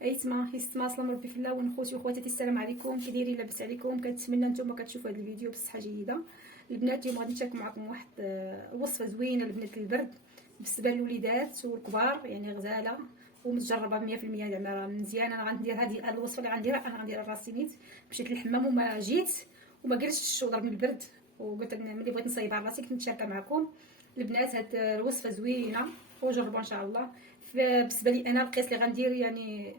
يسمى سلام ربي في الله. ونخوتي وخواتاتي السلام عليكم، كي دايرين؟ لاباس عليكم؟ كنتمنى نتوما كتشوفوا هذا الفيديو بصحه جيده. البنات اليوم غادي نشارك معكم واحد وصفه زوينه لبنات البرد بالنسبه للوليدات والكبار، يعني غزاله ومتجربه 100%. زعما مزيانه. انا غندير هذه الوصفه اللي غنديرها، انا غنديرها راسي نيت. مشيت للحمام وما جيت وما جلستش الشوضر من البرد، وقلت ملي بغيت نصايبها راسي كنت نشاركها معكم. البنات هاد الوصفه زوينه وجربوا ان شاء الله. بالنسبه لي انا القياس اللي غندير، يعني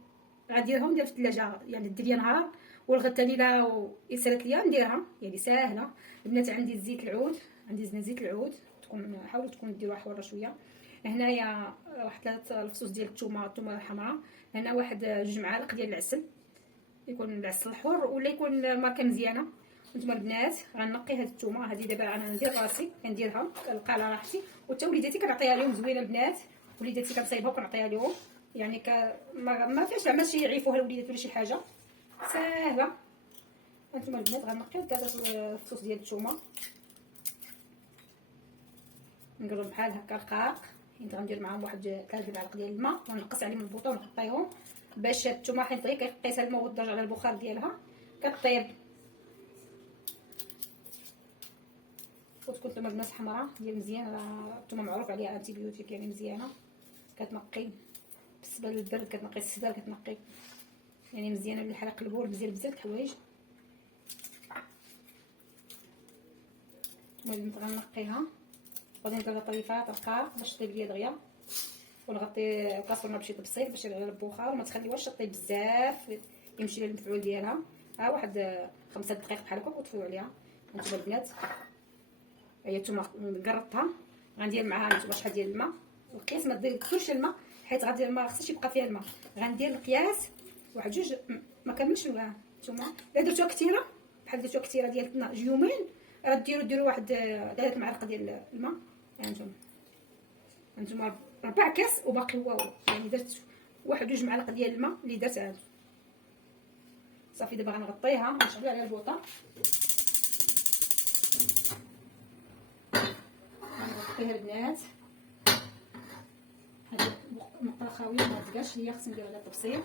غنديرها وندير في الثلاجه، يعني دير ليا نهار والغد ثاني لا يسالت ليا نديرها، يعني ساهله. البنات عندي زيت العود، عندي زيت العود، تكون حاولوا تكون ديروها حاره شويه. هنايا واحد 3 الفصوص ديال الثومه الحمراء. هنا واحد 2 معالق ديال العسل، يكون العسل الحر ولا يكون ماركه مزيانه. نتوما البنات غنقي هاد الثومه هذه دابا انا ندير راسي كنديرها كنلقى على راحتي، وحتى وليداتي كنعطيها لهم زوينه البنات. وليداتي كنصايبها وكنعطيها لهم، يعني ما فيهاش زعما شي يعيفوها الوليدات ولا شي حاجه، ساهله. هانتوما البنات غنقيو 3 فصوص ديال الثومه، نقلب بحال هكا رقاق. حيت غندير معاهم واحد 3 معالق ديال الماء ونقص عليهم البوطه ونغطيهم باش الثومه حيت طيب كيقيسها الماء والدرجه على البخار ديالها كطيب. وتكون الثومه البنات حمراء ديال مزيان، راه الثومه معروف عليها انتي بيوتيك يعني مزيانه. كتنقي بالنسبه للبرد، كتنقي الصدر، كتنقي يعني مزيانه للحرق البول، مزيان بزاف د الحوايج. المهم غنقيها غادي ندير طريفات رقاق باش طيب ليا دغيا، ونغطي الكاسرونه بشي طبسيل باش يغلي البخار وما تخليوهاش طيب بزاف يمشي لها المفعول ديالها. ها واحد 5 دقائق بحال هكا وطفيو عليها. هانتوما البنات هي الثومه قرطتها، غندير معاها هانتوما شحال ديال الماء. القياس ما تديروش الماء حيت غادي ما خصش يبقى فيها الماء. غندير القياس واحد 2 ما كاملش الماء. نتوما الا درتوها كثيره بحال درتوها كثيره ديال يومين، راه ديروا واحد 3 معالق ديال الماء. هانتوما 4 كاس وباقي هو يعني درت واحد 2 معالق ديال الماء اللي درت هادو صافي. دابا غنغطيها ونشعل عليها البوطه، غنغطيها البنات. هاد المقله خاويه ما تبقاش هي، خصني ندير عليها التبسيط.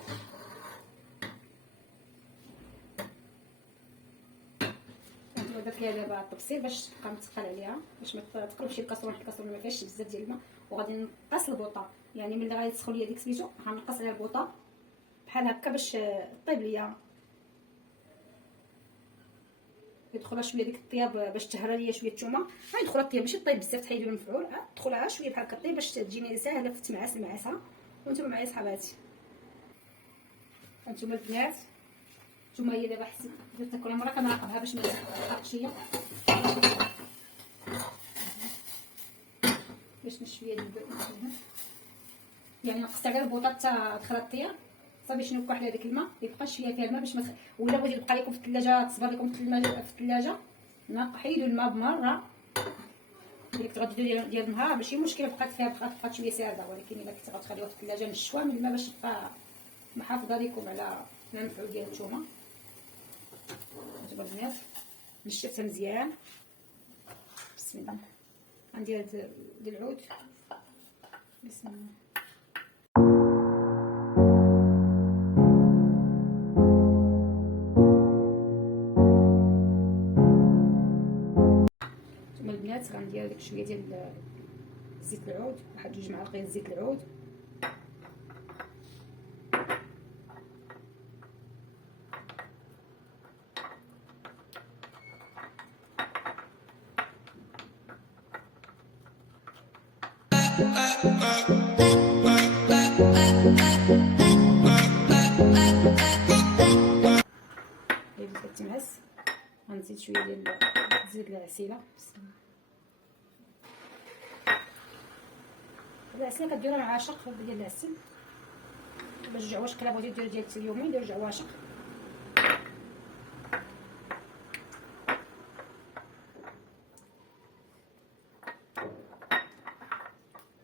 هانتوما درت ليها دابا التبسيط باش تبقى متقل عليها، باش ما تقلبش الكاسرونه، حيت الكاسرونه ما فيهاش بزاف ديال الماء. وغادي نقص البوطه، يعني ملي غادي تسخن ليا ديك سميتو غنقص عليها البوطه بحال هكا باش طيب ليا، يدخلها شويه ديك الطياب باش تهرى ليا شويه الثومه. غيدخل الطياب ماشي طيب بزاف تحيدوا المفعول، تدخلها شويه بحال هكا طيب باش تجيني ساهله في التمعاس المعاسه. وانتم معايا صحباتي. هانتوما البنات نتوما هي دابا حسيت درت كل مره كنراقبها باش ما تحرقش هي، باش نشويه يعني نقصت على البوطه حتى دخلت الطياب صافي. شنو بقى على داك الماء يبقى شويه فيها الماء باش ما ولا بغيتي تبقى لكم في الثلاجه تصبر لكم في الثلاجه حيدوا الماء بمره. ديك تغدوا ديال النهار ماشي مشكله، بقات شويه ساده، ولكن الا كنتي غتخليوها في الثلاجه نشفى من الماء باش تبقى محافظه لكم على المفعول ديال الثومه. هانتوما البنات نشفتها مزيان. بسم الله غندير ديال العود. بسم الله. البنات غندير ديك شويه ديال زيت العود، واحد 2 معالق ديال زيت العود. بدات كتمعس غنزيد شويه ديال زيت العسيله. بسم الله. العسل كديروا مع عشق ديال العسل باش الجعواش كلا بغيتي ديروا ديال اليومين ديروا جعواشق.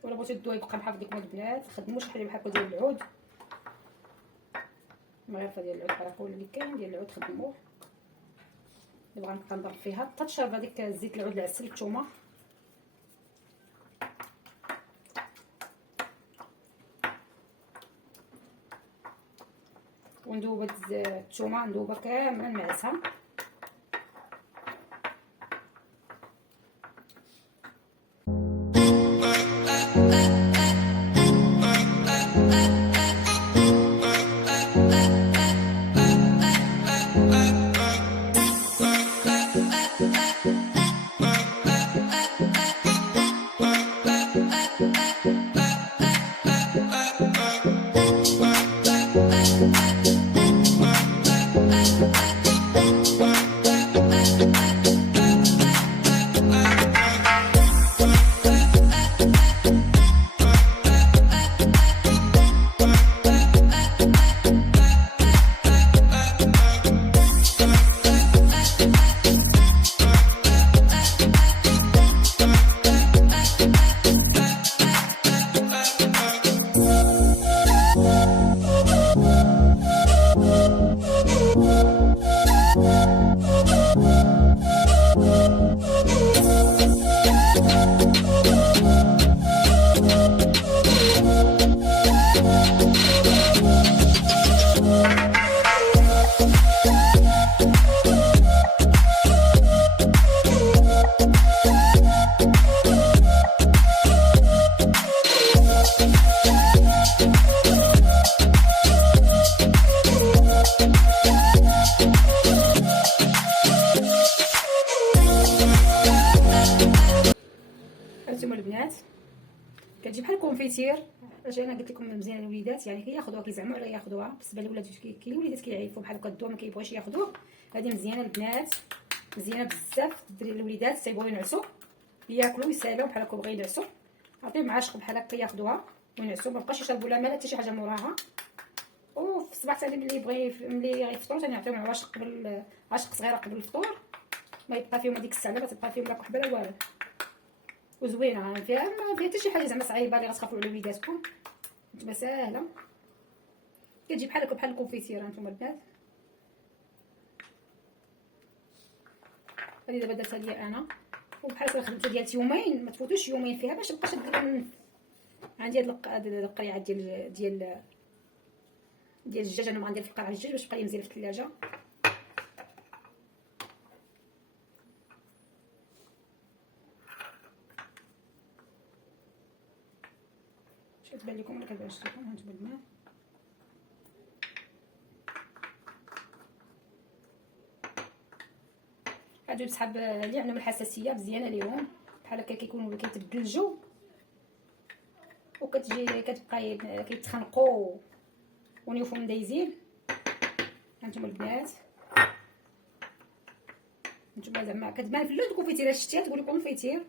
ولا بغيتو الدواء يبقى محافظ لكم البنات خدموا شي حاجه بحال هكا ديال العود، المغرفه ديال العود بحال هكا ولا اللي كاين ديال العود خدموه. دابا غنبقى نضرب فيها حتى تشرب هذيك الزيت العود العسل الثومه. وندوب الثومه ندوبها كامله نعسها. هانتوما البنات كتجي بحال الكونفيتير. اش انا قلت لكم مزيان الوليدات يعني كياخذوها كيزعموا على ياخذوها. بالنسبه للولاد كاين وليدات كيعيفوا بحال هكا الضوء ما كيبغيوش ياخذوه. هذه مزيانه البنات مزيانه بزاف. دري الوليدات تيبغيو ينعسوا ياكلوا ويسالوا بحال هكا بغيو ينعسوا عطيهم عاشق بحال هكا ياخذوها وينعسوا ما بقاش يشربوا لا مال حتى شي حاجه موراها. وفي الصباح ثاني ملي يفطروا ثاني يعطيهم عاشق قبل عاشق صغيره قبل الفطور ما يبقى فيهم هذيك الساعه ما تبقى فيهم لا كحبه لا والو. وزوينه ما فيها حتى شي حاجه زعما صعيبه اللي غتخافوا على وليداتكم. نتوما ساهله كتجي بحال هكا بحال الكونفيتير. هانتوما البنات هذه دابا درتها ليا انا وبحال هكا خدمتها ديال يومين ما تفوتوش يومين فيها باش مابقاش عندي هاد القريعه ديال الدجاج. انا ما غندير في القرعه الدجاج باش تبقى لي مزيانه في الثلاجه. شوف تبان لكم ولا كتبانش لكم. هانتوما البنات هادو صحاب اللي عندهم الحساسيه مزيانه ليهم بحال هكا كيكونوا كيتبدلجوا وكتجي كتبقى كيتخنقوا ونيوفهم دايزين. هانتوما البنات نتوما زعما كتبان في اللون كونفيتير شتيها تقولي كونفيتير.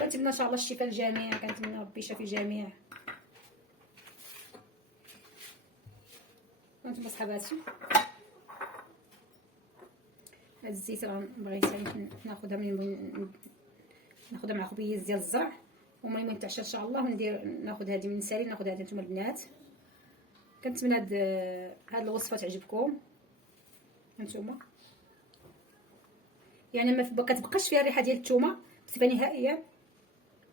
كنتمنى ان شاء الله الشفاء للجميع. كنتمنى ربي يشافي الجميع. هانتوما صحاباتي هاد الزيت راه بغيت ناخذها ناخذها مع خبيز ديال الزرع وملي ما نتعشى ان شاء الله ناخذ هذه من نسالي ناخذ هذه. نتوما البنات كنتمنى هاد الوصفه تعجبكم. هانتوما يعني ما كتبقاش فيها الريحه ديال الثومه بصفه نهائيه.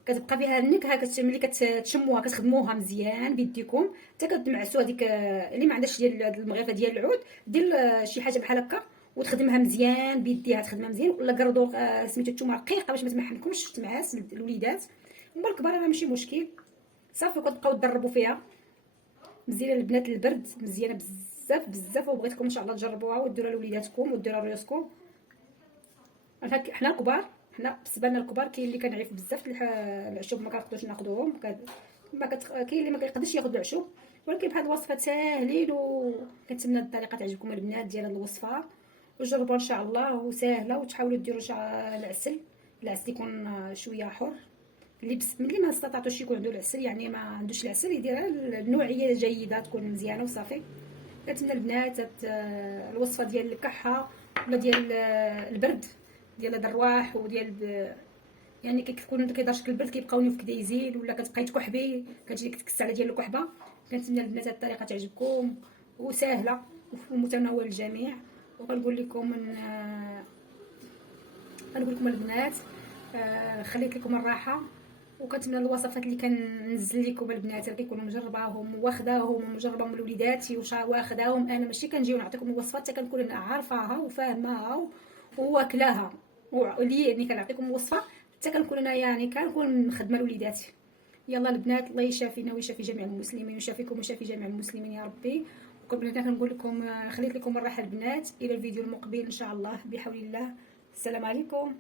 كتبقى فيها النكهه ملي كتشموها كتخدموها مزيان بيديكم حتى كتمعسوا هذيك اللي ما عندهاش ديال المغرفه ديال العود دير شي حاجه بحال هكا وتخدمها مزيان بيديها تخدمها مزيان. ولا كردو سميتو الثومه رقيقه باش ما تمحنكمش تمعس الوليدات. ومن الكبار راه ماشي مشكل صافي كتبقاو تدربوا فيها. مزيانه البنات البرد مزيانه بزاف بزاف وبغيتكم ان شاء الله تجربوها وديروها لوليداتكم وديروها لريوسكم. حنا الكبار حنا بالنسبه لنا الكبار كاين اللي كنعرف بزاف العشوب ما كنقدروش ناخذوهم. كاين اللي ما كيقدرش ياخذ العشوب ولكن بحال الوصفات ساهلين. وكنتمنى الطريقه تعجبكم البنات ديال هذه الوصفه وجربوها ان شاء الله وساهله. وتحاولوا ديروا العسل يكون شويه حر اللي ما استطعتوش يكون عنده العسل يعني ما عندوش العسل يديرها النوعيه جيده تكون مزيانه وصافي. كنتمنى البنات الوصفه ديال الكحه ولا ديال البرد ديال هذا الرواح وديال يعني كيكون كيدارشك البرد كيبقاو نيوفك دايزين ولا كتبقاي تكحبي كتجيك تكس على ديال الكحبه. كنتمنى البنات هذه الطريقه تعجبكم وسهله ومتناول الجميع. وغنقول لكم البنات خليت لكم الراحه وكنتمنى الوصفات اللي كننزل لكم البنات كيكونوا مجرباهم واخداهم ومجرباهم لوليداتي واخداهم انا، ماشي كنجيو نعطيكم الوصفات حتى كنكون انا عارفاها وفاهماها واكلاها، ولي يعني كنعطيكم الوصفه حتى كنكون انا يعني كنكون مخدمه لوليداتي. يلا البنات الله يشافينا ويشافي جميع المسلمين ويشافيكم ويشافي جميع المسلمين يا ربي. وقبل ما كنقول لكم خليت لكم الراحه البنات، الى الفيديو المقبل ان شاء الله بحول الله. السلام عليكم.